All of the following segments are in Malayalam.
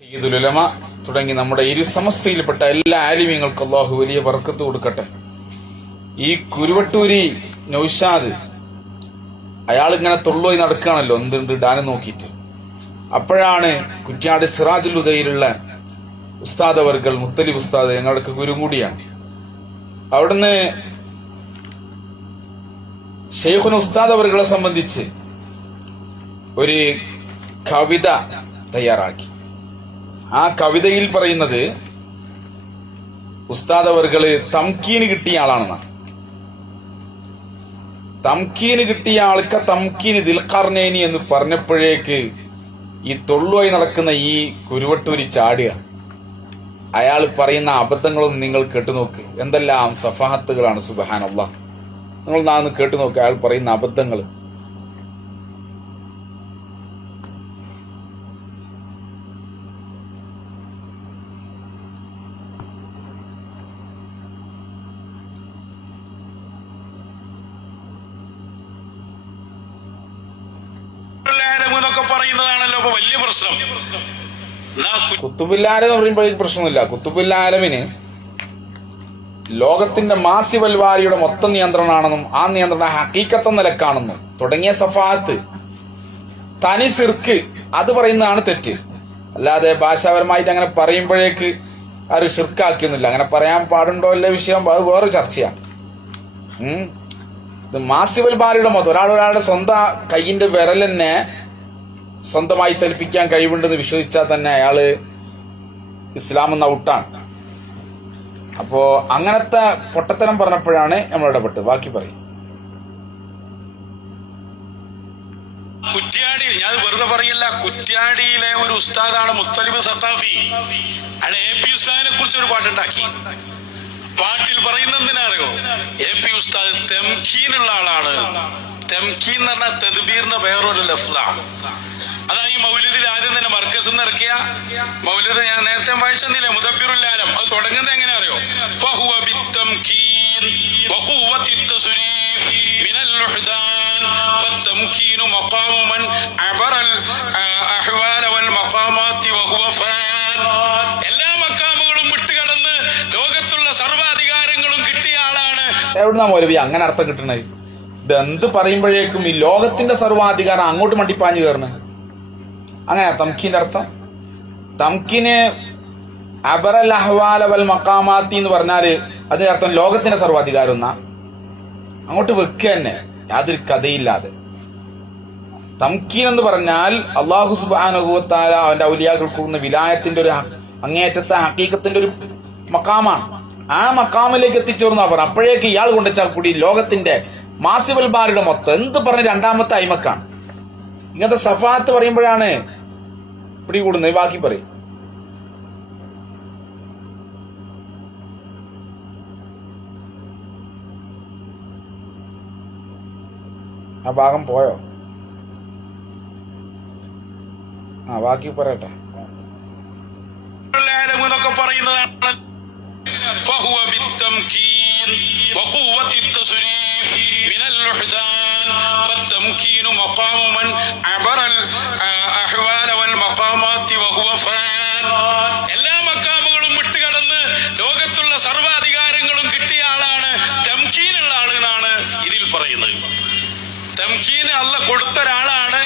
സയ്യിദുലമ തുടങ്ങി നമ്മുടെ ഇരു സമസ്തയിൽപ്പെട്ട എല്ലാ ആലിമ്യങ്ങൾക്കും അള്ളാഹു വലിയ വർക്കത്ത് കൊടുക്കട്ടെ. ഈ കുരുവട്ടൂരി നൌഷാദ് അയാൾ ഇങ്ങനെ തൊള്ളോയി നടക്കുകയാണല്ലോ എന്തുണ്ട് ഡാനം നോക്കിയിട്ട്. അപ്പോഴാണ് കുറ്റ്യാട് സിറാജുൽ ഉദയിലുള്ള ഉസ്താദ് മുത്തലി ഉസ്താദ് ഞങ്ങളുടെ ഗുരു കൂടിയാണ്. അവിടുന്ന് ഷെയ്ഖുന ഉസ്താദ് അവർകളെ സംബന്ധിച്ച് ഒരു കവിത തയ്യാറാക്കി. ആ കവിതയിൽ പറയുന്നത് ഉസ്താദ് അവർകൾ തംക്കീന് കിട്ടിയ ആളാണെന്നാണ് തംക്കീന് കിട്ടിയ ആൾക്ക് തംക്കീന് ദിൽഖർനേനി എന്ന് പറഞ്ഞപ്പോഴേക്ക് ഈ തൊള്ളുവായി നടക്കുന്ന ഈ കുരുവട്ടൂരി ചാടുക. അയാൾ പറയുന്ന അബദ്ധങ്ങളൊന്നും നിങ്ങൾ കേട്ടുനോക്ക്. എന്തെല്ലാം സഫാഹത്തുകളാണ് സുബഹാനുള്ള നിങ്ങൾ നാന്ന് കേട്ടുനോക്ക്. അയാൾ പറയുന്ന അബദ്ധങ്ങൾ എന്നൊക്കെ പറയുന്നതാണല്ലോ ഇപ്പൊ വലിയ പ്രശ്നം എന്നാ കു- കുത്തുബില്ലാലം പറയുമ്പോഴേ പ്രശ്നമില്ല കുത്തുബില്ലാലമിന് ലോകത്തിന്റെ മാസിവൽവാരിയുടെ മൊത്തം നിയന്ത്രണമാണെന്നും ആ നിയന്ത്രണം ഹക്കീക്കത്ത നിലക്കാണെന്നും തുടങ്ങിയ സഫാത്ത് തനി സിർക്ക് അത് പറയുന്നതാണ് തെറ്റ്. അല്ലാതെ ഭാഷാപരമായിട്ട് അങ്ങനെ പറയുമ്പോഴേക്ക് ആരും സിർക്കാക്കിയൊന്നുമില്ല. അങ്ങനെ പറയാൻ പാടുണ്ടോ അല്ല വിഷയം അത് വേറെ ചർച്ചയാണ്. ഇത് മാസിവൽ ബാരിയുടെ മൊത്തം ഒരാൾ ഒരാളുടെ സ്വന്തം കയ്യിന്റെ വിരൽ തന്നെ സ്വന്തമായി ചലിപ്പിക്കാൻ കഴിവുണ്ടെന്ന് വിശ്വസിച്ചാൽ തന്നെ അയാൾ ഇസ്ലാം എന്ന ഔട്ടാണ്. അപ്പോ അങ്ങനത്തെ പൊട്ടത്തരം പറഞ്ഞപ്പോഴാണ് നമ്മൾ ഇടപെട്ട് ബാക്കി പറയും. കുറ്റ്യാടി ഞാൻ വെറുതെ പറയില്ല കുറ്റ്യാടിയിലെ ഒരു ഉസ്താദാണ് മുത്തലിബ് സത്താഫി. അയാൾ എ പി ഉസ്താദിനെ കുറിച്ച് ഒരു പാട്ടുണ്ടാക്കി. പാട്ടിൽ പറയുന്നത് എന്തിനാറിയോ എ പി ഉസ്താദ് തെംഖീനുള്ള ആളാണ്. തെംഖീൻ എന്ന് പറഞ്ഞാൽ തെദ്ബീറിന്റെ വേറൊരു ലഫ്ലാണ് അതാ ഈ മൗലിദിൽ ആദ്യം തന്നെ മർക്കസ് ഇറക്കിയ മൗലിദ് ഞാൻ നേരത്തെ വായിച്ചെന്നില്ലേ മുദബിറുല്ലാനം അത് തുടങ്ങുന്നത് എങ്ങനെ അറിയോ ഫഹുവ ബിത്തംകീൻ വഖുവത്തി التسريف من الوحدان فالتمكين مقام من عبر الأحوال والمقامات وهو فان എല്ലാ മക്കാമുകളും വിട്ടുകടന്ന് ലോകത്തുള്ള സർവാധികാരങ്ങളും കിട്ടിയ ആളാണ് എവിടുന്നാ മൗലവി അങ്ങനെ അർത്ഥം കിട്ടണേ ഇത് എന്ത് പറയുമ്പോഴേക്കും ഈ ലോകത്തിന്റെ സർവാധികാരം അങ്ങോട്ട് മണ്ടിപ്പാഞ്ഞു കയറണേ അങ്ങനെ തംഖീന്റെ അർത്ഥം തംഖീന് അബറൽ അഹ്വാല വൽ മക്കാമാത്തി എന്ന് പറഞ്ഞാൽ അതിന്റെ അർത്ഥം ലോകത്തിന്റെ സർവാധികാരം എന്നാ അങ്ങോട്ട് വെക്കുക തന്നെ യാതൊരു കഥയില്ലാതെ. തംകീൻ എന്ന് പറഞ്ഞാൽ അള്ളാഹു സുബാനുഭവത്താല അവന്റെ ഔലിയാക്കൾക്ക് വിലായത്തിന്റെ ഒരു അങ്ങേയറ്റത്തെ ഹക്കീക്കത്തിന്റെ ഒരു മക്കാമാണ് ആ മക്കാമിലേക്ക് എത്തിച്ചേർന്നാ പറഞ്ഞു അപ്പോഴേക്ക് ഇയാൾ കൊണ്ടുവച്ചാൽ കൂടി ലോകത്തിന്റെ മാസിബൽ ബാരുടെ മൊത്തം എന്ത് പറഞ്ഞ രണ്ടാമത്തെ അയിമക്കാണ്. ഇങ്ങനത്തെ സഫാത്ത് പറയുമ്പോഴാണ് പിടികൂടുന്നത് ബാക്കി പറയും. ആ ഭാഗം പോയോ ആ ബാക്കി പറയട്ടെ العالم എന്നൊക്കെ പറയുന്നതാണ് فهو بالتمكين وقوة التصريف من الوحدان فالتمكين مقام من عبر الأحوال والمقامات وهو فان തംക്കീന് അല്ല കൊടുത്ത ഒരാളാണ്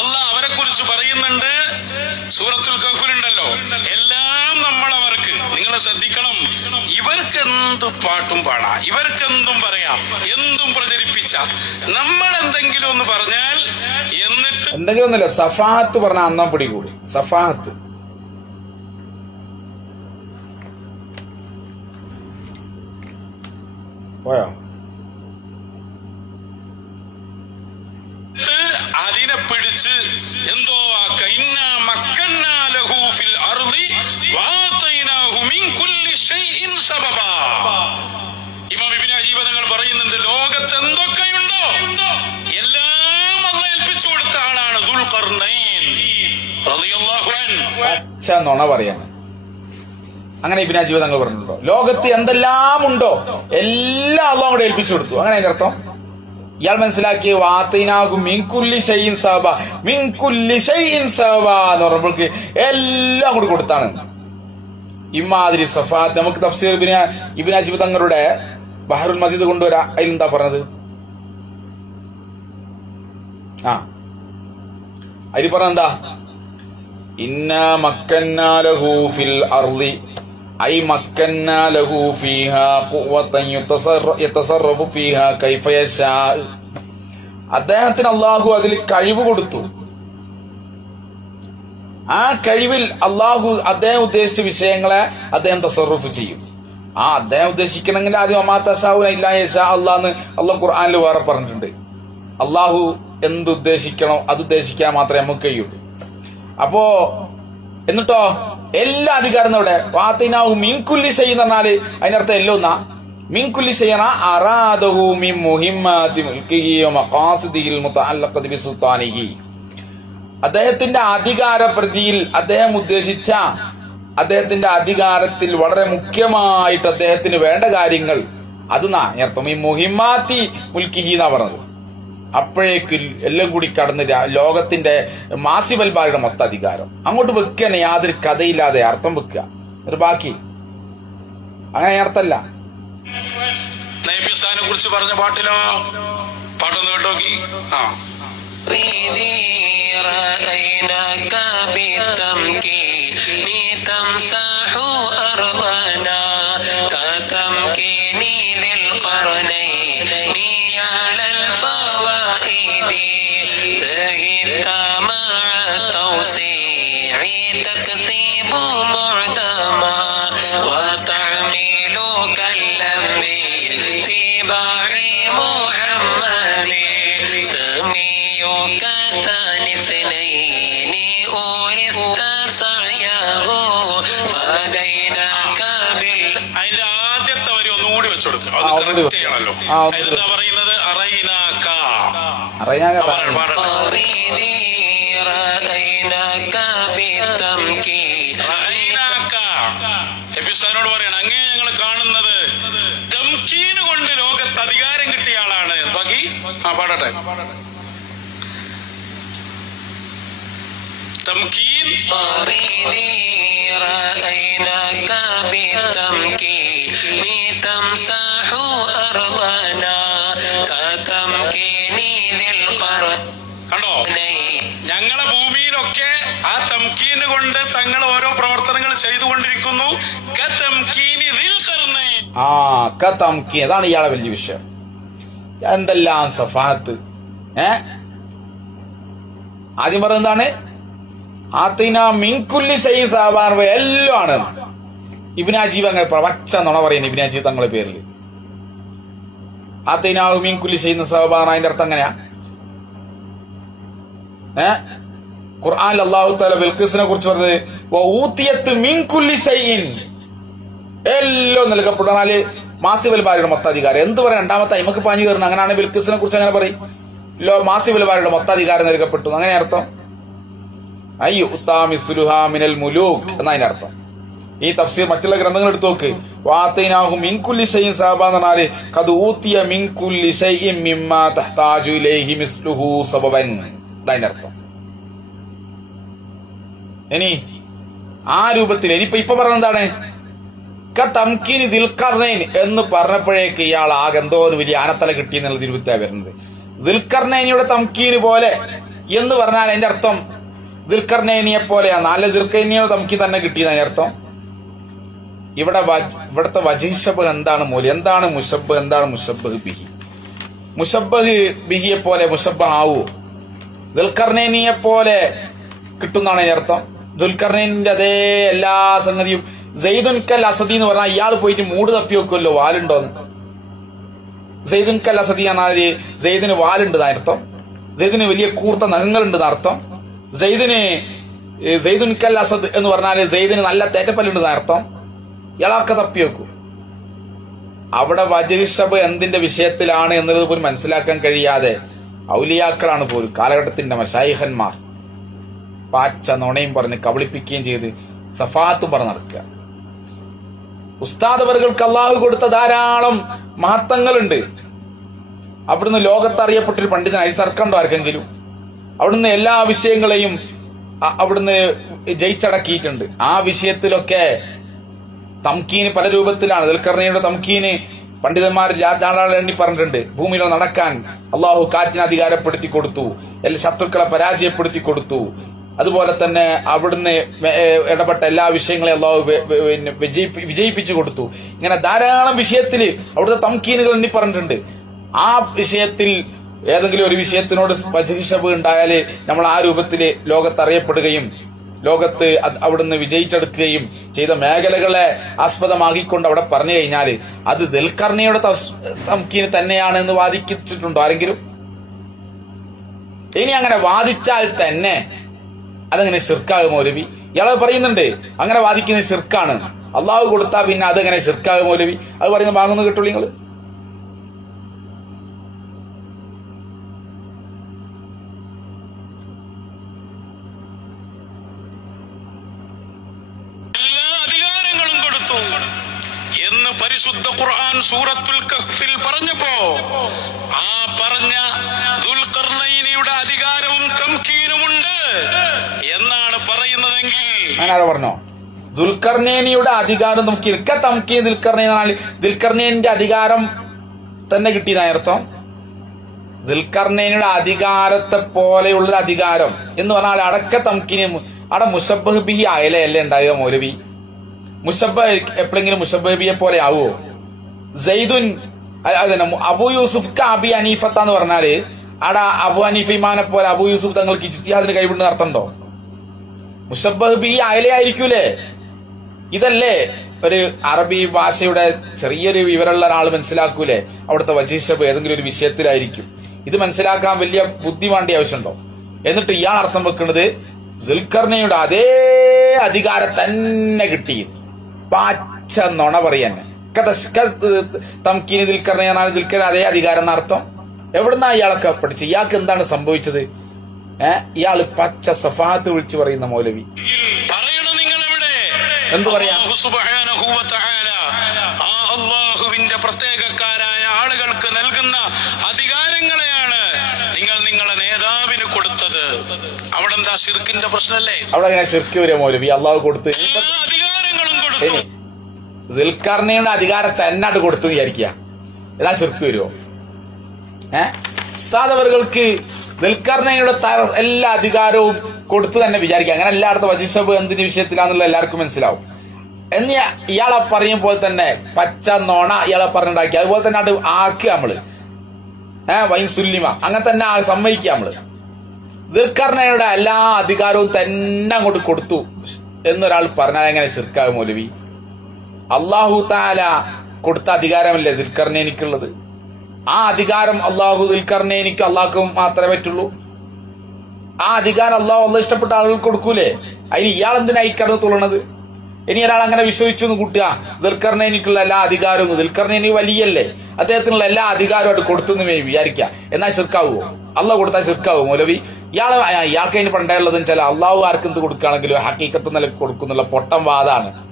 അല്ല അവരെ കുറിച്ച് പറയുന്നുണ്ട്. സൂറത്തുൽ കഫുലുണ്ടല്ലോ എല്ലാം നമ്മൾ അവർക്ക് നിങ്ങൾ ശ്രദ്ധിക്കണം. ഇവർക്ക് എന്ത് പാട്ടും പാടാം. ഇവർക്ക് എന്തും പറയാം. എന്തും പ്രചരിപ്പിച്ച. നമ്മൾ എന്തെങ്കിലും ഒന്ന് പറഞ്ഞാൽ എന്നിട്ട് എന്തെങ്കിലും ഒന്നുമില്ല സഫാത്ത് പറഞ്ഞ അന്നം പിടികൂടി സഫാത്ത്. പോയോ? പച്ച നുണ പറയാണ്. അങ്ങനെ ഇബിനാ ജീവിതം തങ്ങൾ പറഞ്ഞിട്ടുണ്ടോ? ലോകത്ത് എന്തെല്ലാം ഉണ്ടോ? എല്ലാം അള്ളാഹ് കൂടെ ഏൽപ്പിച്ചു കൊടുത്തു. അങ്ങനെ അതിന്റെ അർത്ഥം? ഇയാൾ മനസ്സിലാക്കിയ വാത്തിനാകും മിൻകുല്ലി ഷൈൻ സബ. മിൻകുല്ലി ഷൈൻ സബ എന്ന് പറയുമ്പോൾക്ക് എല്ലാം കൂടി കൊടുത്താണ്. ഇമാതിരി സഫാത്ത്. നമുക്ക് തഫ്സീർ ഇബിന ഇബിനാ ജീവിതം തങ്ങളുടെ ബഹറുൽ മദീദ് കൊണ്ടുവരാ. അതിലെന്താ പറഞ്ഞത്? ആ. അതിൽ പറഞ്ഞെന്താ ഇന്ന അർളി. ഐ മക്കന്നാലഹു കൈഫ യശാ. അദ്ദേഹത്തിന് അള്ളാഹു അതിൽ കഴിവ് കൊടുത്തു. ആ കഴിവിൽ അള്ളാഹു അദ്ദേഹം ഉദ്ദേശിച്ച വിഷയങ്ങളെ അദ്ദേഹം തസറുഫ് ചെയ്യും. ആ അദ്ദേഹം ഉദ്ദേശിക്കണമെങ്കിൽ ആദ്യം അമാത്തസാവുന ഇല്ല യശാ അള്ളാന്ന് അള്ളാഹ് ഖുർആനിൽ വേറെ പറഞ്ഞിട്ടുണ്ട്. അള്ളാഹു എന്തുദ്ദേശിക്കണോ അത് ഉദ്ദേശിക്കാൻ മാത്രമേ നമുക്ക് കഴിയുള്ളൂ. അപ്പോ എന്നിട്ടോ എല്ലാ അധികാരം ഇവിടെ വാത്തിനാവും മിൻകുല്ലി ചെയ്യുന്ന പറഞ്ഞാൽ അതിനർത്ഥം എല്ലോ ഒന്നാ മിൻകുല്ലി ചെയ്യണ അറാദഹു മിൻ മുഹിമ്മാതി മുൽക്കിഹി വ മഖാസിദിഹിൽ മുതഅല്ലഖതി ബിസുൽത്താനിഹി അദ്ദേഹത്തിന്റെ അധികാര പ്രതിയിൽ അദ്ദേഹം ഉദ്ദേശിച്ച അദ്ദേഹത്തിന്റെ അധികാരത്തിൽ വളരെ മുഖ്യമായിട്ട് അദ്ദേഹത്തിന് വേണ്ട കാര്യങ്ങൾ. അത് നാ മുഹിമാത്തി മുൽക്കിഹി എന്നാ പറഞ്ഞത്. അപ്പോഴേക്ക് എല്ലാം കൂടി കടന്ന് ലോകത്തിന്റെ മാസിവൽബാരുടെ മൊത്ത അധികാരം അങ്ങോട്ട് വെക്കുകയാണ് യാതൊരു കഥയില്ലാതെ അർത്ഥം വെക്കുക. ഒരു ബാക്കി. അങ്ങനെ അർത്ഥമല്ല കുറിച്ച് പറഞ്ഞ പാട്ടിലോ? പാട്ടൊന്ന് കേട്ടോക്കി. ആ. നീ തം التوسيع تكسيب معدما وتعميل كالأنبياء في باع محمد سميك ثاني اثنين أورثت سعيه فديناك بال അതിന്റെ ആദ്യത്തെ വരി ഒന്നുകൂടി വെച്ചെടുക്കും അത് ആ, ഒന്നുകൂടി കറക്റ്റ് വെക്ക്. ചെയ്യണല്ലോ ആ, ഒന്നുകൂടി അതിലെന്താ പറയുന്നത് അറൈനാക്ക അറിയാൻ ആ പാടട്ടെ തംകീൻ أريدي رأيناك بالتمكين تمسح أرضنا كتمكين للقرنين കണ്ടോ ഞങ്ങളെ ഭൂമിയിലൊക്കെ ആ തംകീന് കൊണ്ട് തങ്ങൾ ഓരോ പ്രവർത്തനങ്ങൾ ചെയ്തുകൊണ്ടിരിക്കുന്നു കതംകീനി ദിൽ ഖർനൈൻ. ആ കത്തംക്കി അതാണ് ഇയാളെ വലിയ വിഷയം എന്തെല്ലാം സഫാത്ത്? ഏ? ആദ്യം പറയുന്നതാണ് ആത്തിന മിൻകുല്ലി ഷൈ സാബാൻ എല്ലാം ആണ് ഇബിനാജീബ് അങ്ങനെ പ്രവച്ച നുണ പറയുന്നത് ഇബിനാജീബ് തങ്ങളുടെ പേരിൽ ആത്തിന മിൻകുല്ലി ഷൈ സാബാൻ അതിന്റെ അർത്ഥം എങ്ങനെയാ? ഏ? ഖുർആൻ അള്ളാഹു താല ബിൽക്കിസിനെ കുറിച്ച് പറഞ്ഞത് "വ ഊത്തിയത്ത് മിൻകുല്ലി ഷൈൻ എല്ലാം നൽകപ്പെടാൽ മാസിബൽ ബാരിയുടെ മൊത്താധികാരം എന്ത് പറയാം? രണ്ടാമത്തെ അയിമക്ക് പാഞ്ഞു കയറുന്നു. അങ്ങനെയാണ് ബിൽക്കിസിനെ കുറിച്ച് അങ്ങനെ പറയും. ലോ മാസിവൽ ബാരിയുടെ മൊത്താധികാരം നൽകപ്പെട്ടു. അങ്ങനെ അർത്ഥം? അയ്യോ മിനൽ മുലൂക്ക് എന്നതിന്റെ അർത്ഥം. ഈ തഫ്സീർ മറ്റുള്ള ഗ്രന്ഥങ്ങൾ എടുത്തു നോക്ക്. വാത്തൈനാഹു മിൻകുല്ലി ഷൈഇൻ സാബ എന്ന് പറഞ്ഞാൽ കത് ഊത്തിയ മിൻകുല്ലി ഷൈഇൻ മിമ്മാ തഹ്താജു ഇലൈഹി മിസ്ലുഹു സബബൻ. അർത്ഥം. ഇനി ആ രൂപത്തിൽ ഇനിയിപ്പോ ഇപ്പൊ പറഞ്ഞ എന്താണ്? എന്ന് പറഞ്ഞപ്പോഴേക്ക് ഇയാൾ ആകെ എന്തോ ഒരു വലിയ ആനത്തല കിട്ടി എന്നുള്ള രൂപത്തിലാണ് വരുന്നത്. ദിൽക്കർണൈനിയുടെ തംകീന് പോലെ എന്ന് പറഞ്ഞാൽ അതിന്റെ അർത്ഥം ദിൽക്കർണൈനിയെ പോലെയാണ് നാല് ദിൽക്കൈനിയുടെ തംകി തന്നെ കിട്ടിയെന്ന് അർത്ഥം? ഇവിടെ ഇവിടുത്തെ വജീഷബ് എന്താണ് മൂല? എന്താണ് മുഷബ് എന്താണ് മുഷബ് ബിഹി? മുഷബ് ബിഹിയെ പോലെ മുഷബ് ആവൂ. ദുൽഖർണേനിയെ പോലെ കിട്ടുന്നതാണ് അതിന്റെ അർത്ഥം. ദുൽഖർണേനിന്റെ അതേ എല്ലാ സംഗതിയും സെയ്ദുൻ കൽ അസദി എന്ന് പറഞ്ഞാൽ ഇയാൾ പോയിട്ട് മൂട് തപ്പി വെക്കുമല്ലോ വാലുണ്ടോന്ന്. സെയ്ദുൻ കൽ അസദി എന്നാൽ സെയ്ദിന് വാലുണ്ട് അർത്ഥം സെയ്ദിന് വലിയ കൂർത്ത നഖങ്ങളുണ്ട് അർത്ഥം സെയ്ദിന് ഏ, സെയ്ദുൻ കൽ അസദ് എന്ന് പറഞ്ഞാൽ സെയ്ദിന് നല്ല തേറ്റപ്പല്ലുണ്ട് അർത്ഥം ഇയാളൊക്കെ തപ്പി വെക്കും. അവിടെ വജഹിഷബ് എന്തിന്റെ വിഷയത്തിലാണ് എന്നുള്ളത് പോലും മനസ്സിലാക്കാൻ കഴിയാതെ ഔലിയാക്കളാണ് പോലും കാലഘട്ടത്തിന്റെ മഷായിഹന്മാർ. പാച്ച നുണയും പറഞ്ഞ് കബളിപ്പിക്കുകയും ചെയ്ത് സഫാത്തും പറഞ്ഞ് നടക്കുക. ഉസ്താദവർക്ക് അള്ളാഹു കൊടുത്ത ധാരാളം മഹത്വങ്ങളുണ്ട്. അവിടുന്ന് ലോകത്തറിയപ്പെട്ടൊരു പണ്ഡിതനായി തർക്കമുണ്ടോ ആർക്കെങ്കിലും? അവിടുന്ന് എല്ലാ വിഷയങ്ങളെയും അവിടുന്ന് ജയിച്ചടക്കിയിട്ടുണ്ട്. ആ വിഷയത്തിലൊക്കെ തംക്കീന് പല രൂപത്തിലാണ്. ദൽക്കർണയുടെ തംക്കീന് പണ്ഡിതന്മാർ ധാരാളം എണ്ണി പറഞ്ഞിട്ടുണ്ട്. ഭൂമിയിൽ നടക്കാൻ അള്ളാഹു കാറ്റിനെ അധികാരപ്പെടുത്തി കൊടുത്തു. എല്ലാ ശത്രുക്കളെ പരാജയപ്പെടുത്തി കൊടുത്തു. അതുപോലെ തന്നെ അവിടുന്ന് ഇടപെട്ട എല്ലാ വിഷയങ്ങളെ അള്ളാഹു പിന്നെ വിജയിപ്പി- വിജയിപ്പിച്ചു കൊടുത്തു. ഇങ്ങനെ ധാരാളം വിഷയത്തിൽ അവിടുത്തെ തംക്കീനുകൾ എണ്ണി പറഞ്ഞിട്ടുണ്ട്. ആ വിഷയത്തിൽ ഏതെങ്കിലും ഒരു വിഷയത്തിനോട് വജഹിഷബ് ഉണ്ടായാൽ നമ്മൾ ആ രൂപത്തിൽ ലോകത്ത് അറിയപ്പെടുകയും ലോകത്ത് അവിടുന്ന് വിജയിച്ചെടുക്കുകയും ചെയ്ത മേഖലകളെ ആസ്പദമാക്കിക്കൊണ്ട് അവിടെ പറഞ്ഞു കഴിഞ്ഞാൽ അത് ദൽക്കർണിയുടെ തംക്കീന് തന്നെയാണ് എന്ന് വാദിച്ചിട്ടുണ്ടോ ആരെങ്കിലും? ഇനി അങ്ങനെ വാദിച്ചാൽ തന്നെ അതങ്ങനെ ശിർക്കാകും മൗലവി. ഇയാളെ പറയുന്നുണ്ട് അങ്ങനെ വാദിക്കുന്നത് ശിർക്കാണ്. അള്ളാഹു കൊടുത്താൽ പിന്നെ അതങ്ങനെ ശിർക്കാകും മൗലവി. അത് പറയുന്ന വാങ്ങുന്നു കിട്ടുള്ളൂ നിങ്ങൾ പറഞ്ഞോ ദുൽഖർനേനിയുടെ അധികാരം നമുക്ക് ഇൽക്ക തംക്കി ദുൽഖർണി എന്നാൽ ദുൽഖർനേനിന്റെ അധികാരം തന്നെ കിട്ടിയതായ അർത്ഥം. അധികാരത്തെ പോലെയുള്ള അധികാരം എന്ന് പറഞ്ഞാൽ അടക്ക തംക്കിന് അവിടെ മുസബ്ബഹബി ബിഹി അയലയല്ലേ ഉണ്ടാകുക മൗലവി? മുസബ എപ്പോഴെങ്കിലും മുസബബിയെ പോലെ ആവുമോ സെയ്ദുൻ അതന്നെ അബു യൂസുഫ് കബി അനീഫത്ത എന്ന് പറഞ്ഞാൽ അവിടെ അബു അനീഫ് ഇമാനെ പോലെ അബു യൂസുഫ് തങ്ങൾക്ക് ഇജ്തിഹാദിന് കൈവിടുന്ന അർത്ഥമുണ്ടോ? മുസബഹ് ബി അയലയായിരിക്കൂലേ ഇതല്ലേ? ഒരു അറബി ഭാഷയുടെ ചെറിയൊരു വിവരമുള്ള ഒരാൾ മനസ്സിലാക്കൂലേ? അവിടുത്തെ വജീഷബ് ഏതെങ്കിലും ഒരു വിഷയത്തിലായിരിക്കും. ഇത് മനസ്സിലാക്കാൻ വലിയ ബുദ്ധി വേണ്ട ആവശ്യമുണ്ടോ? എന്നിട്ട് ഇയാൾ അർത്ഥം വെക്കുന്നത് സുൽഖർണയുടെ അതേ അധികാരം തന്നെ കിട്ടി. പാച്ച നുണ പറയാൻ എന്നാൽ ദിൽക്കർ അതേ അധികാരം എന്നർത്ഥം. എവിടുന്നാ ഇയാളൊക്കെ പഠിച്ചു ഇയാൾക്ക് എന്താണ് സംഭവിച്ചത്? ഇയാൾ പച്ച സഫാത്ത് വിളിച്ചു പറയുന്ന മൗലവി. എന്ത് പറയാ? അള്ളാഹുവിന്റെ പ്രത്യേകക്കാരായ ആളുകൾക്ക് നൽകുന്ന അധികാരങ്ങളെയാണ് നിങ്ങൾ നിങ്ങളെ നേതാവിന് കൊടുത്തത്. അവിടെ എന്താ ഷിർക്കിന്റെ പ്രശ്നമല്ലേ? അവിടെ അങ്ങനെ ശിർക്ക് വരെ മൗലവി? അള്ളാഹു കൊടുത്ത് അധികാരങ്ങളും കൊടുത്തു. ഇനി ദിൽക്കർണയുടെ അധികാരം തന്നെ കൊടുത്തു വിചാരിക്കുക? ഏതാ ശിർക്ക് വരുമോ ഏ? ഉസ്താദ് അവർക്ക് ദിൽക്കർണയുടെ ത- എല്ലാ അധികാരവും കൊടുത്തു തന്നെ വിചാരിക്കുക. അങ്ങനെ എല്ലായിടത്തും വജിഷബ് എന്തിന്റെ വിഷയത്തിലാന്നുള്ള എല്ലാവർക്കും മനസ്സിലാവും. എന്ന് ഇയാളെ പറയുമ്പോൾ തന്നെ പച്ച നോണ ഇയാളെ പറഞ്ഞുണ്ടാക്കി. അതുപോലെ തന്നെ അത് ആക്കുക നമ്മൾ. ഏഹ് വൈൻ സുല്ലിമ. അങ്ങനെ തന്നെ സമ്മതിക്കുക നമ്മൾ. ദുൽഖർണയുടെ എല്ലാ അധികാരവും തന്നെ അങ്ങോട്ട് കൊടുത്തു എന്നൊരാൾ പറഞ്ഞാൽ എങ്ങനെ ശിർക്കാവ് മൗലവി? അള്ളാഹു താല കൊടുത്ത അധികാരമല്ലേ ദിൽക്കർണേനിക്കുള്ളത് ആ അധികാരം അള്ളാഹു ദിൽക്കർണേനിക്ക് അള്ളാഹ്ക്കും മാത്രമേ പറ്റുള്ളൂ. ആ അധികാരം അള്ളാഹു അള്ള ഇഷ്ടപ്പെട്ട ആളുകൾക്ക് കൊടുക്കൂലേ? അതിന് ഇയാൾ എന്തിനാ ഈ കടന്ന് തുള്ളണത്? ഇനി ഒരാൾ അങ്ങനെ വിശ്വസിച്ചു എന്ന് കൂട്ടുക എനിക്കുള്ള എല്ലാ അധികാരവും ദിൽക്കർണേനി വലിയല്ലേ? അദ്ദേഹത്തിനുള്ള എല്ലാ അധികാരവും അത് കൊടുത്തു എന്ന് വിചാരിക്കുക. എന്നാൽ ശിർക്കാവുമോ അള്ളാഹ് കൊടുത്താൽ ശിർക്കാവോ മൗലവി? ഇയാളെ ഇയാൾക്ക് അതിന് പണ്ടുള്ളതെന്ന് വെച്ചാൽ അള്ളാഹു ആർക്ക് കൊടുക്കുകയാണെങ്കിലും ഹക്കീക്കത്ത് നില കൊടുക്കുന്നുള്ള പൊട്ടം വാദാണ്.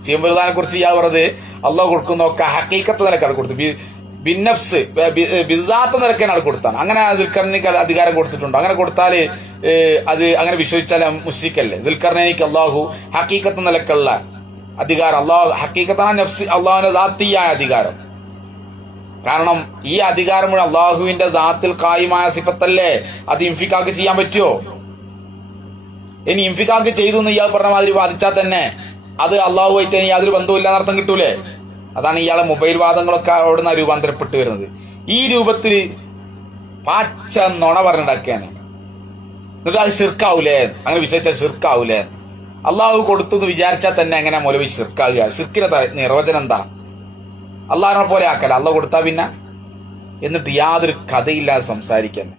സി കുറിച്ച് ഇയാൾ പറഞ്ഞത് അള്ളാഹ് കൊടുക്കുന്നൊക്കെ ഹക്കീക്കത്ത് നിലക്കാണ് കൊടുത്തു ബി- ബിന്നഫ്സ് ബിദാത്ത നിരക്ക് നിലക്കാണ് കൊടുത്താണ്. അങ്ങനെ ദിൽക്കർണിക്ക് അധികാരം കൊടുത്തിട്ടുണ്ട്. അങ്ങനെ കൊടുത്താൽ അത് അങ്ങനെ വിശ്വസിച്ചാൽ മുസ്ലിക്കല്ലേ ദിൽക്കർണിക്ക് അള്ളാഹു ഹക്കീക്കത്ത് നിലക്കുള്ള അധികാരം അള്ളാഹു ഹക്കീക്കത്താണ് നഫ്സ് അള്ളാഹുവിന്റെ ദാത്തിയായ അധികാരം. കാരണം ഈ അധികാരം മുഴുവൻ അള്ളാഹുവിന്റെ ദാത്തിൽ കായുമായ സിഫത്തല്ലേ? അത് ഇംഫിക്കാക്ക് ചെയ്യാൻ പറ്റുമോ ഇനി ഇംഫിക്കാക്ക് ചെയ്തു എന്ന് ഇയാൾ പറഞ്ഞ മാതിരി വാദിച്ചാൽ തന്നെ അത് അള്ളാഹുമായിട്ട് യാതൊരു ബന്ധവുമില്ല എന്നർത്ഥം കിട്ടൂലേ? അതാണ് ഇയാളെ മൊബൈൽ വാദങ്ങളൊക്കെ അവിടെ നിന്ന് രൂപാന്തരപ്പെട്ട് വരുന്നത്. ഈ രൂപത്തിൽ പാച്ച നുണ പറഞ്ഞിടക്കാണ് എന്നിട്ട് അത് ശിർക്കാവൂലേ? അങ്ങനെ വിശ്വസിച്ചാൽ ശിർക്കാവൂലേ? അള്ളാഹു കൊടുത്തെന്ന് വിചാരിച്ചാൽ തന്നെ അങ്ങനെ മൊലവി ശിർക്കാവുക. ശിർക്കിന്റെ നിർവചനം എന്താ? അള്ളാഹിനെ പോലെ ആക്കല. അള്ളാഹ് കൊടുത്താ പിന്നെ? എന്നിട്ട് യാതൊരു കഥയില്ലാതെ സംസാരിക്കാൻ